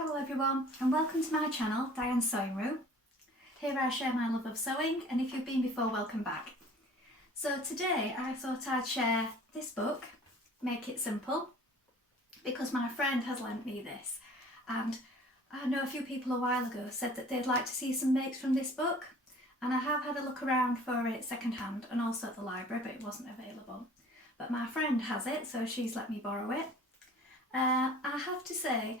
Hello everyone and welcome to my channel, Diane's Sewing Room. Here I share my love of sewing, and if you've been before, welcome back. So today I thought I'd share this book, Make It Simple, because my friend has lent me this, and I know a few people a while ago said that they'd like to see some makes from this book, and I have had a look around for it second hand and also at the library, but it wasn't available. But my friend has it, so she's let me borrow it. I have to say,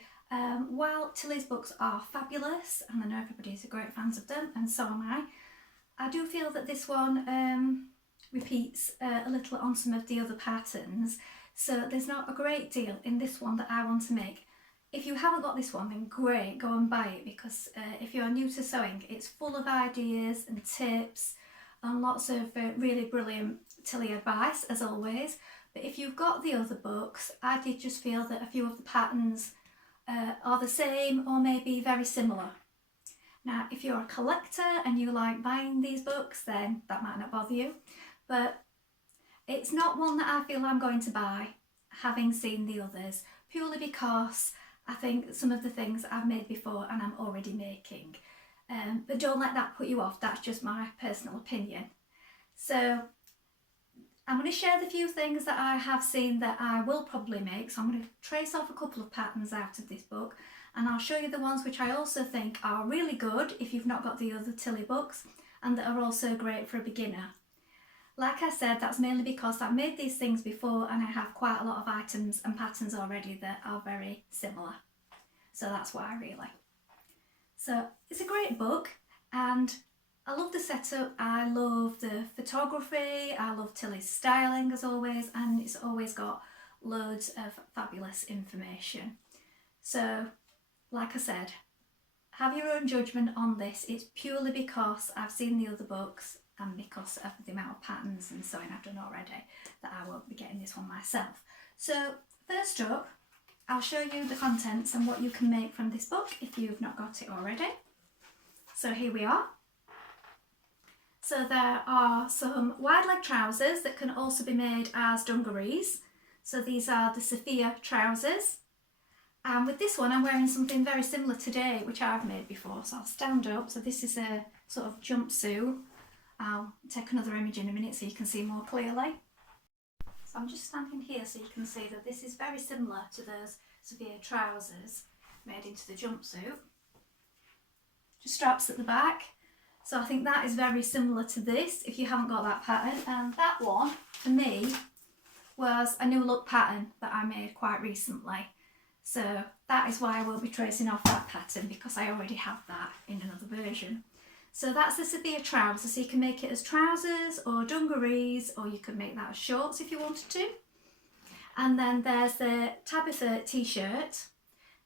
while Tilly's books are fabulous, and I know everybody's great fans of them, and so am I do feel that this one repeats a little on some of the other patterns, so there's not a great deal in this one that I want to make. If you haven't got this one, then great, go and buy it, because if you're new to sewing, it's full of ideas and tips and lots of really brilliant Tilly advice, as always. But if you've got the other books, I did just feel that a few of the patterns are the same or maybe very similar. Now, if you're a collector and you like buying these books, then that might not bother you. But it's not one that I feel I'm going to buy, having seen the others, purely because I think some of the things I've made before and I'm already making. But don't let that put you off, that's just my personal opinion. So I'm going to share the few things that I have seen that I will probably make. So I'm going to trace off a couple of patterns out of this book, and I'll show you the ones which I also think are really good if you've not got the other Tilly books, and that are also great for a beginner. Like I said, that's mainly because I've made these things before and I have quite a lot of items and patterns already that are very similar. So that's why, really. So it's a great book, and I love the setup, I love the photography, I love Tilly's styling as always, and it's always got loads of fabulous information. So, like I said, have your own judgment on this. It's purely because I've seen the other books and because of the amount of patterns and sewing I've done already that I won't be getting this one myself. So, first up, I'll show you the contents and what you can make from this book if you've not got it already. So here we are. So there are some wide leg trousers that can also be made as dungarees. So these are the Sophia trousers. And with this one I'm wearing something very similar today, which I've made before. So I'll stand up. So this is a sort of jumpsuit. I'll take another image in a minute so you can see more clearly. So I'm just standing here so you can see that this is very similar to those Sophia trousers made into the jumpsuit. Just straps at the back. So I think that is very similar to this if you haven't got that pattern. And that one, for me, was a new look pattern that I made quite recently. So that is why I will be tracing off that pattern, because I already have that in another version. So that's the Sophia trouser. So you can make it as trousers or dungarees, or you could make that as shorts if you wanted to. And then there's the Tabitha t-shirt.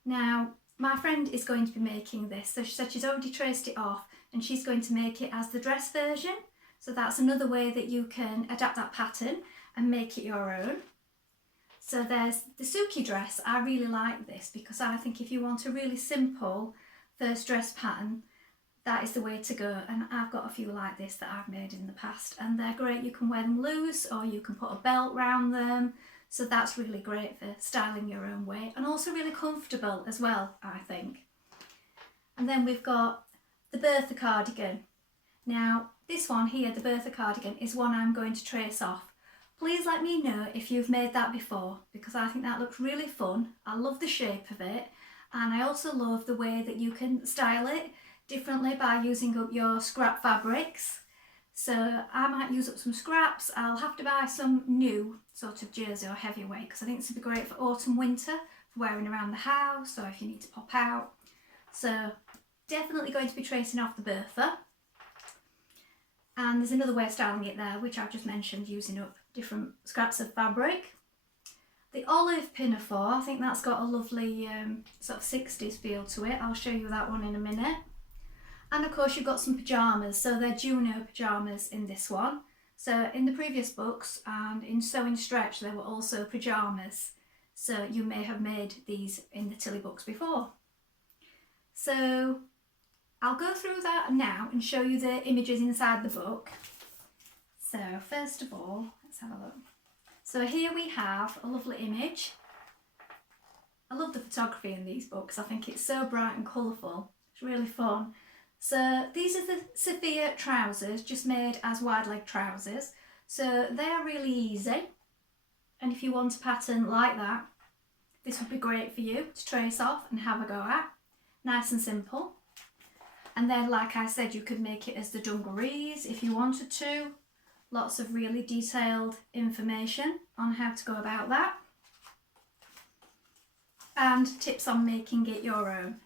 Now, my friend is going to be making this. So she said she's already traced it off, and she's going to make it as the dress version. So that's another way that you can adapt that pattern and make it your own. So there's the Suki dress. I really like this because I think if you want a really simple first dress pattern, that is the way to go. And I've got a few like this that I've made in the past, and they're great. You can wear them loose or you can put a belt around them. So that's really great for styling your own way, and also really comfortable as well, I think. And then we've got the Bertha cardigan. Now this one here, the Bertha cardigan, is one I'm going to trace off. Please let me know if you've made that before, because I think that looks really fun. I love the shape of it, and I also love the way that you can style it differently by using up your scrap fabrics. So I might use up some scraps. I'll have to buy some new sort of jersey or heavyweight, because I think this would be great for autumn winter, for wearing around the house or if you need to pop out. So definitely going to be tracing off the Bertha. And there's another way of styling it there, which I've just mentioned, using up different scraps of fabric. The olive pinafore, I think that's got a lovely sort of 60s feel to it. I'll show you that one in a minute. And of course you've got some pyjamas, so they're Juno pyjamas in this one. So in the previous books and in Sewing Stretch there were also pyjamas. So you may have made these in the Tilly books before. So I'll go through that now and show you the images inside the book. So first of all, let's have a look. So here we have a lovely image I love the photography in these books. I think it's so bright and colourful. It's really fun. So these are the Sophia trousers, just made as wide leg trousers. So they are really easy. And if you want a pattern like that, this would be great for you to trace off and have a go at. Nice and simple. And then, like I said, you could make it as the dungarees if you wanted to. Lots of really detailed information on how to go about that. And tips on making it your own,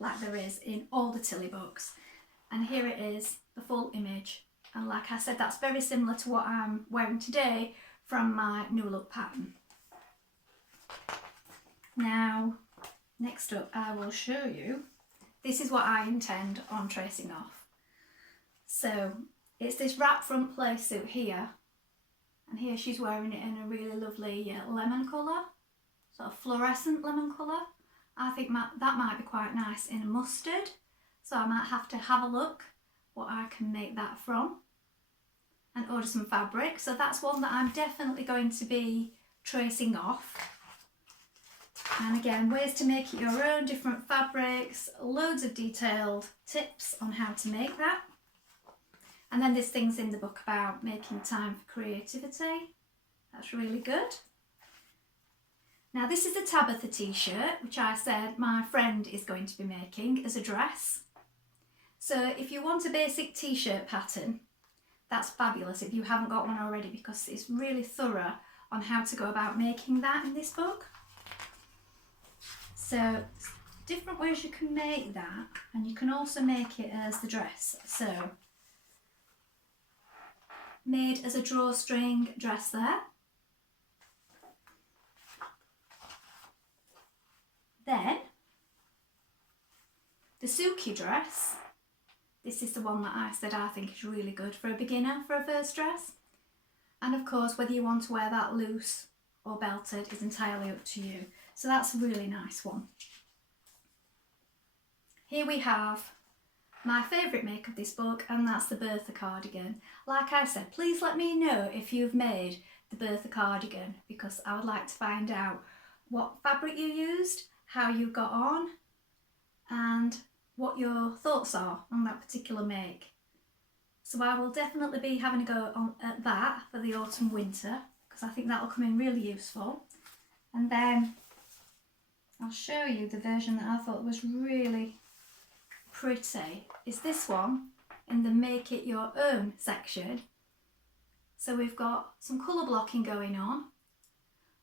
like there is in all the Tilly books. And here it is, the full image. And like I said, that's very similar to what I'm wearing today from my New Look pattern. Now, next up, I will show you. This is what I intend on tracing off. So it's this wrap front play suit here. And here she's wearing it in a really lovely lemon colour. Sort of fluorescent lemon colour. I think that might be quite nice in a mustard. So I might have to have a look what I can make that from and order some fabric. So that's one that I'm definitely going to be tracing off. And again, ways to make it your own, different fabrics, loads of detailed tips on how to make that. And then there's things in the book about making time for creativity. That's really good. Now this is a Tabitha t-shirt, which I said my friend is going to be making as a dress. So if you want a basic t-shirt pattern, that's fabulous if you haven't got one already, because it's really thorough on how to go about making that in this book. So different ways you can make that, and you can also make it as the dress. So made as a drawstring dress there. Then the Suki dress, this is the one that I said I think is really good for a beginner, for a first dress. And of course, whether you want to wear that loose or belted is entirely up to you. So that's a really nice one. Here we have my favourite make of this book, and that's the Bertha cardigan. Like I said, please let me know if you've made the Bertha cardigan, because I would like to find out what fabric you used, how you got on, and what your thoughts are on that particular make. So I will definitely be having a go on at that for the autumn winter, because I think that will come in really useful. And then I'll show you the version that I thought was really pretty, is this one in the make it your own section. So we've got some colour blocking going on.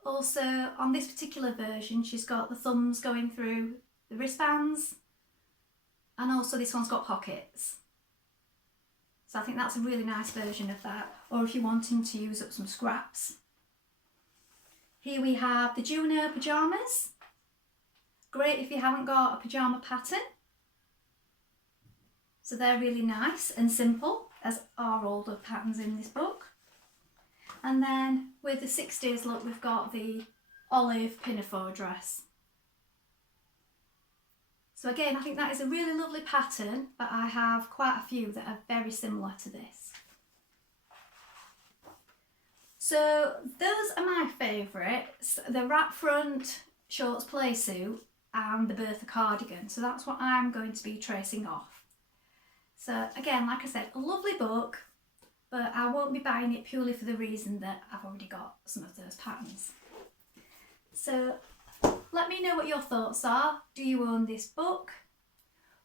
Also, on this particular version, she's got the thumbs going through the wristbands, and also this one's got pockets. So I think that's a really nice version of that, or if you're wanting to use up some scraps. Here we have the Juno pyjamas. Great if you haven't got a pyjama pattern. So they're really nice and simple, as are all the patterns in this book. And then with the 60s look, we've got the olive pinafore dress. So again, I think that is a really lovely pattern, but I have quite a few that are very similar to this. So those are my favourites, the wrap front shorts play suit and the Bertha cardigan. So that's what I'm going to be tracing off. So again, like I said, a lovely book, but I won't be buying it purely for the reason that I've already got some of those patterns. So let me know what your thoughts are. Do you own this book?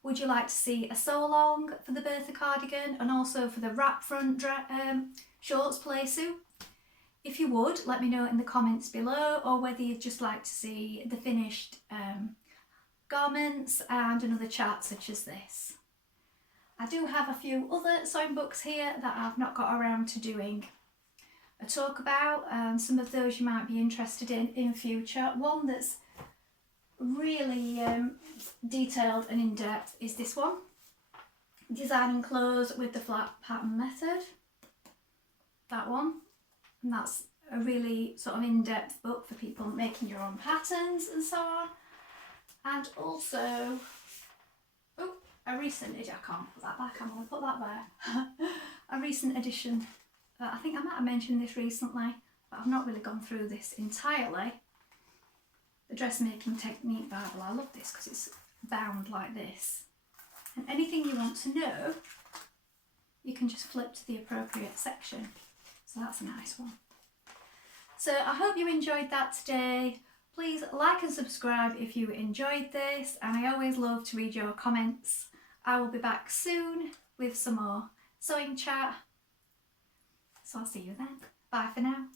Would you like to see a sew along for the Bertha cardigan and also for the wrap front shorts play suit? If you would, let me know in the comments below, or whether you'd just like to see the finished garments and another chart such as this. I do have a few other sewing books here that I've not got around to doing a talk about, and some of those you might be interested in future. One that's really detailed and in-depth is this one, Designing Clothes with the Flat Pattern Method. That one, and that's a really sort of in-depth book for people making your own patterns and so on. And also, a recent edition, I can't put that back, I'm going to put that there. A recent edition, I think I might have mentioned this recently, but I've not really gone through this entirely. the dressmaking technique Bible. I love this because it's bound like this. And anything you want to know, you can just flip to the appropriate section. So that's a nice one. So I hope you enjoyed that today. Please like and subscribe if you enjoyed this, and I always love to read your comments. I will be back soon with some more sewing chat. So I'll see you then. Bye for now.